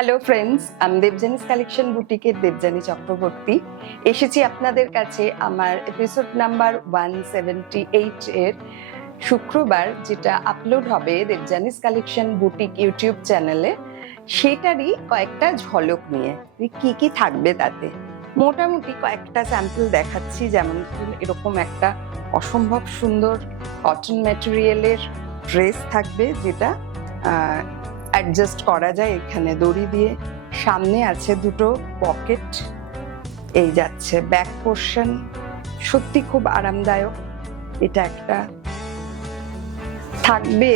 Hello friends, আমি Debjani's collection বুটিকের Debjani Chakraborty এসেছি আপনাদের কাছে আমার এপিসোড নাম্বার 178 এর শুক্রবার, যেটা আপলোড হবে দেবজানিস কালেকশন বুটিক ইউটিউব চ্যানেলে, সেটারই কয়েকটা ঝলক নিয়ে কি কি থাকবে তাতে মোটামুটি কয়েকটা স্যাম্পল দেখাচ্ছি। যেমন এরকম একটা অসম্ভব সুন্দর কটন ম্যাটেরিয়ালের ড্রেস থাকবে, যেটা অ্যাডজাস্ট করা যায় এখানে দড়ি দিয়ে। সামনে আছে দুটো পকেট, এই যাচ্ছে ব্যাক পোর্শন, সত্যি খুব আরামদায়ক। এটা একটা থাকবে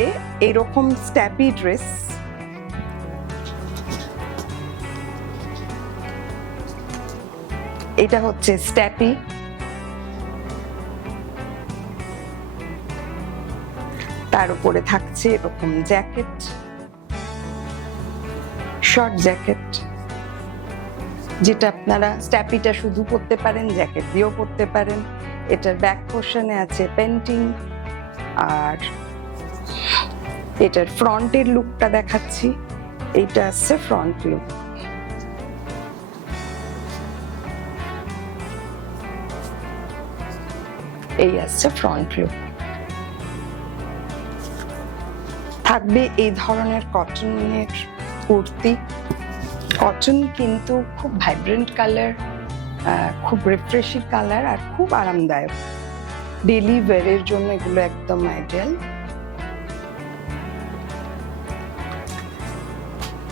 এরকম স্ট্যাপি ড্রেস, এটা হচ্ছে স্ট্যাপি। তার উপরে থাকছে এরকম জ্যাকেট, শর্ট জ্যাকেট, যেটা আপনারা স্ট্যাপিটা শুধু পরতে পারেন, জ্যাকেট দিয়েও পরতে পারেন। এটার ব্যাক পোর্শনে আছে পেন্টিং, আর এটার ফ্রন্টের লুকটা দেখাচ্ছি। এইটা আছে ফ্রন্ট লুক, এই আসছে ফ্রন্ট লুক। থাকবে এই ধরনের কটনের কুর্তি। কটন কিন্তু খুব ভাইব্রেন্ট কালার, খুব রিফ্রেশিং কালার, আর খুব আরামদায়ক। ডেলি ওয়্যারের জন্য এগুলো একদম আইডিয়াল।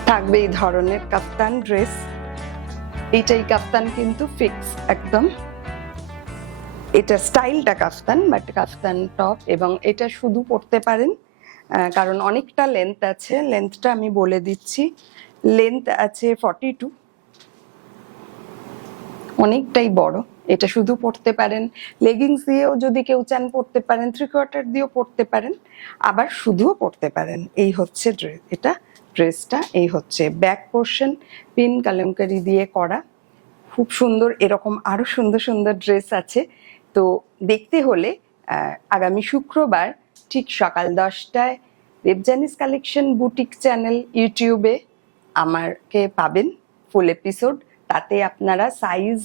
থাকবে এই ধরনের কাফতান ড্রেস, এইটাই কাফতান কিন্তু ফিক্স একদম। এটা স্টাইলটা কাফতান, বাট কাফতান টপ, এবং এটা শুধু পরতে পারেন কারণ অনেকটা লেন্থ আছে। লেন্থটা আমি বলে দিচ্ছি, লেন্থ আছে 42, অনেকটাই বড়। এটা শুধু পরতে পারেন, লেগিংস দিয়েও যদি কেউ চান পরতে পারেন, 3/4 দিয়েও পরতে পারেন, আবার শুধুও পরতে পারেন। এই হচ্ছে ড্রেস, এটা ড্রেসটা। এই হচ্ছে ব্যাক পোর্শন, পিন কালামকারি দিয়ে করা, খুব সুন্দর। এরকম আরো সুন্দর সুন্দর ড্রেস আছে। তো দেখতে হলে আগামী শুক্রবার ঠিক সকাল 10টায় দেবজানিস কালেকশন বুটিক চ্যানেল ইউটিউবে আমাকে পাবেন ফুল এপিসোড। তাতে আপনারা সাইজ,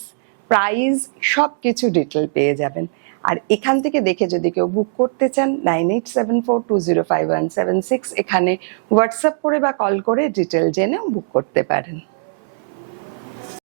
প্রাইস সব কিছু ডিটেল পেয়ে যাবেন। আর এখান থেকে দেখে যদি কেউ বুক করতে চান, 9874205176 এখানে হোয়াটসঅ্যাপ করে বা কল করে ডিটেল জেনে বুক করতে পারেন।